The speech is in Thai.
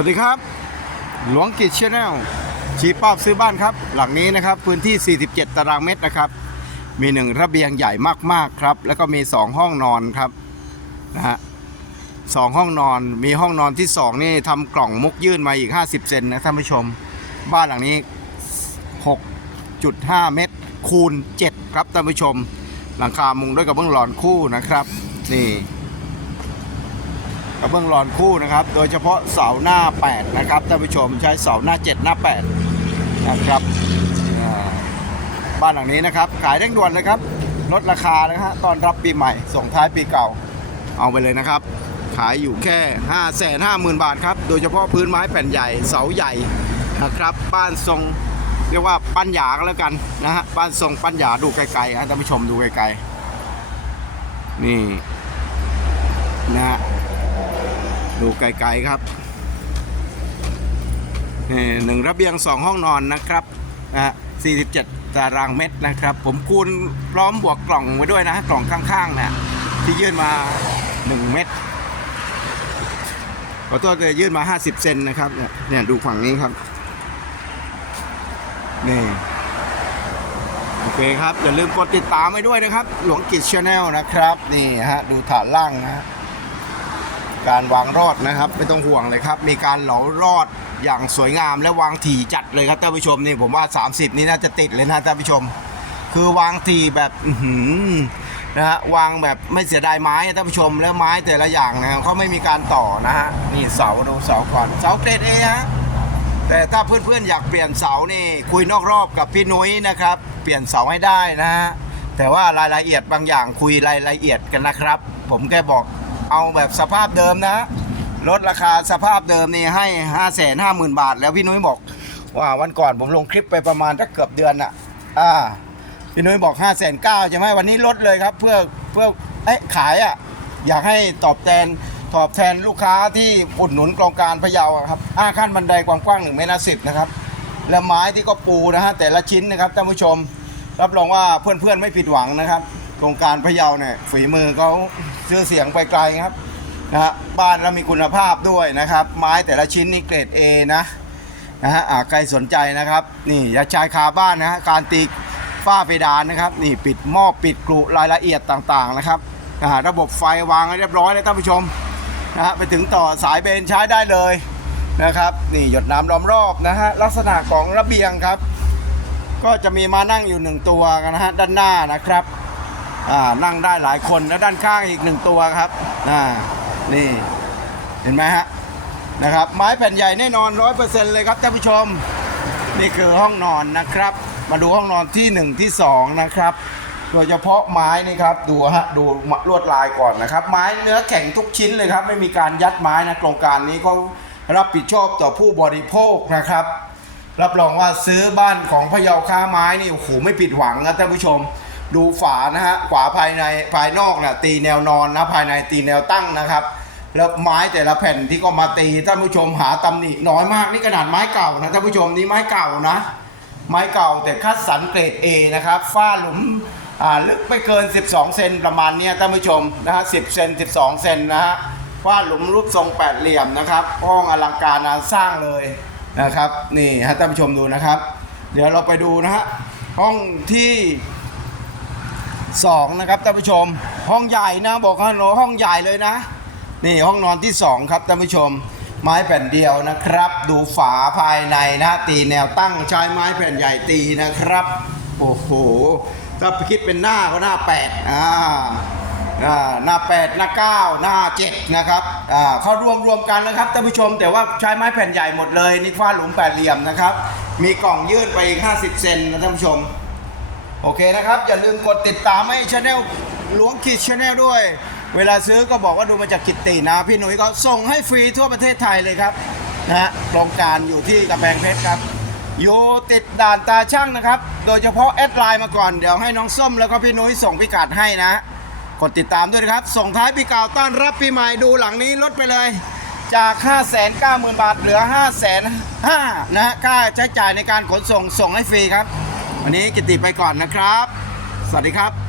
วัสดีครับ หลวงกิจชาแนลชี้เป้าซื้อบ้านครับ หลังนี้นะครับพื้นที่ 47 ตารางเมตรนะครับ มีหนึ่งระเบียงใหญ่มากๆครับ แล้วก็มี 2 ห้องนอนครับนะฮะสองห้องนอนมีห้องนอนที่ 2 นี่ทำกล่องมุกยื่นมาอีก 50 เซนนะท่านผู้ชม บ้านหลังนี้ 6.5 เมตร คูณ 7 ครับท่านผู้ชม หลังคามุงด้วยกระเบื้องหลอนคู่นะครับ นี่ กระเบื้องหลอนคู่นะครับ โดยเฉพาะเสาหน้า 8 นะครับท่านผู้ชมใช้เสาหน้า 7 หน้า 8 นะครับบ้านหลังนี้นะครับ ขายเร่งด่วนเลยครับลดราคานะฮะตอนรับปีใหม่ส่งท้ายปีเก่า เอาไปเลยนะครับ ขายอยู่แค่ 5 5 0 0 0 0 บาทครับ โดยเฉพาะพื้นไม้แผ่นใหญ่เสาใหญ่นะครับ บ้านทรงเรียกว่าปั้นหยาก็แล้วกันนะฮะบ้านทรงปั้นหยาดูไกลๆฮะท่านผู้ชมดูไกลๆนี่นะฮะ ดูไกลๆครับนี่หนึ่งระเบียงสองห้องนอนนะครับนะ47 ตารางเมตรนะครับ ผมคูณพร้อมบวกกล่องไว้ด้วยนะ กล่องข้างๆนี่ยที่ยื่นมา 1 เมตรขอโทษเลยยื่นมา 50 เซนนะครับเนี่ยเนี่ยดูฝั่งนี้ครับนี่โอเคครับ อย่าลืมกดติดตามไว้ด้วยนะครับ หลวงกิจชาแนลนะครับ นี่ฮะ ดูฐานล่างนะฮะ การวางรอดนะครับไม่ต้องห่วงเลยครับ มีการเหลารอดอย่างสวยงามและวางถี่จัดเลยครับท่านผู้ชมนี่ผมว่า 30 นี้น่าจะติดเลยนะท่านผู้ชม คือวางถี่แบบหือนะฮะวางแบบไม่เสียดายไม้ท่านผู้ชมแล้วไม้แต่ละอย่างนะครับเขาไม่มีการต่อนะฮะนี่เสาดูเสาก่อนเสาเกรดเอฮะแต่ถ้าเพื่อนๆอยากเปลี่ยนเสานี่คุยนอกรอบกับพี่นุ้ยนะครับ เปลี่ยนเสาให้ได้นะฮะแต่ว่ารายละเอียดบางอย่างคุยรายละเอียดกันนะครับ ผมแค่บอก เอาแบบสภาพเดิมนะลดราคาสภาพเดิมนี่ให้5 5 0 0 0 0บาท แล้วพี่นุ้ยบอกว่าวันก่อนผมลงคลิปไปประมาณสักเกือบเดือนอะอ่าพี่นุ้ยบอก5 9 0 0 0ใช่ไหมวันนี้ลดเลยครับ เพื่อเพื่อเอ๊ะขายอะอยากให้ตอบแทนตอบแทนลูกค้าที่อุดหนุนโครงการพะเยาครับอ้าขั้นบันไดความกว้าง1เมตรสิบนะครับและไม้ที่ก็ปูนะฮะแต่ละชิ้นนะครับท่านผู้ชม รับรองว่าเพื่อนๆไม่ผิดหวังนะครับ โครงการพะเยาเนี่ยฝีมือเขาเชื่อเสียงไปไกลครับนะฮะบ้านเรามีคุณภาพด้วยนะครับ ไม้แต่ละชิ้นนี่เกรด A นะนะฮะใครสนใจนะครับ นี่ยาชายคาบ้านนะฮะการตีฝ้าเพดานนะครับ นี่ปิดหม้อปิดกรุรายละเอียดต่างๆนะครับระบบไฟวางให้เรียบร้อยเลยท่านผู้ชมนะฮะไปถึงต่อสายเบนใช้ได้เลยนะครับ นี่หยดน้ำล้อมรอบนะฮะลักษณะของระเบียงครับ ก็จะมีมานั่งอยู่หนึ่งตัวกันนะฮะด้านหน้านะครับ นั่งได้หลายคนแล้วด้านข้างอีกหนึ่งตัวครับนี่เห็นไหมฮะนะครับ ไม้แผ่นใหญ่แน่นอนร้อยเปอร์เซ็นต์เลยครับท่านผู้ชม นี่คือห้องนอนนะครับ มาดูห้องนอนที่หนึ่งที่สองนะครับ โดยเฉพาะไม้นี่ครับดูฮะดูลวดลายก่อนนะครับ ไม้เนื้อแข็งทุกชิ้นเลยครับ ไม่มีการยัดไม้นะโครงการนี้เขารับผิดชอบต่อผู้บริโภคนะครับ รับรองว่าซื้อบ้านของพะเยาค้าไม้นี่โอ้โหไม่ผิดหวังนะท่านผู้ชม ดูฝานะฮะฝาภายในภายนอกน่ะตีแนวนอนนะภายในตีแนวตั้งนะครับ แล้วไม้แต่ละแผ่นที่ก็มาตีท่านผู้ชมหาตำหนิน้อยมากนี่ขนาดไม้เก่านะท่านผู้ชมนี่ไม้เก่านะ ไม้เก่าแต่คัดสรรเกรด A นะครับฝ้าหลุมอ่าลึกไม่เกิน 12 เซนประมาณนี้ท่านผู้ชมนะฮะ10เซน12 เซนนะฮะฝ้าหลุมรูปทรงแปดเหลี่ยมนะครับ ห้องอลังการงานสร้างเลยนะครับ นี่ฮะท่านผู้ชมดูนะครับ เดี๋ยวเราไปดูนะฮะห้องที่ สองนะครับท่านผู้ชม ห้องใหญ่นะบอกให้โนห้องใหญ่เลยนะ นี่ห้องนอนที่สองครับท่านผู้ชม ไม้แผ่นเดียวนะครับ ดูฝาภายในนะตีแนวตั้งใช้ไม้แผ่นใหญ่ตีนะครับ โอ้โหถ้าคิดเป็นหน้าก็หน้าแปดอ่าอ่าหน้าแปดหน้าเก้าหน้าเจ็ดนะครับอ่าเขารวมรวมกันนะครับท่านผู้ชม แต่ว่าใช้ไม้แผ่นใหญ่หมดเลยนี่ฝ้าหลุมแปดเหลี่ยมนะครับ มีกล่องยื่นไปอีก50 เซนนะท่านผู้ชม โอเคนะครับ อย่าลืมกดติดตามให้ช anel หลวงกิจช anel ด้วย เวลาซื้อก็บอกว่าดูมาจากกิตตินะ พี่หนุ่ยก็ส่งให้ฟรีทั่วประเทศไทยเลยครับนะฮะโครงการอยู่ที่กำแพงเพชรครับอยู่ติดด่านตาช่างนะครับ โดยเฉพาะแอดไลน์มาก่อน เดี๋ยวให้น้องส้มแล้วก็พี่นุ้ยส่งพิกัดให้นะ กดติดตามด้วยนะครับ ส่งท้ายปีเก่าต้อนรับปีใหม่ดูหลังนี้ลดไปเลย จาก 5 9 0 0 0 0 บาทเหลือ 5 5 0 0 0นะฮะค่าใช้จ่ายในการขนส่งส่งให้ฟรีครับ วันนี้กิตติไปก่อนนะครับ สวัสดีครับ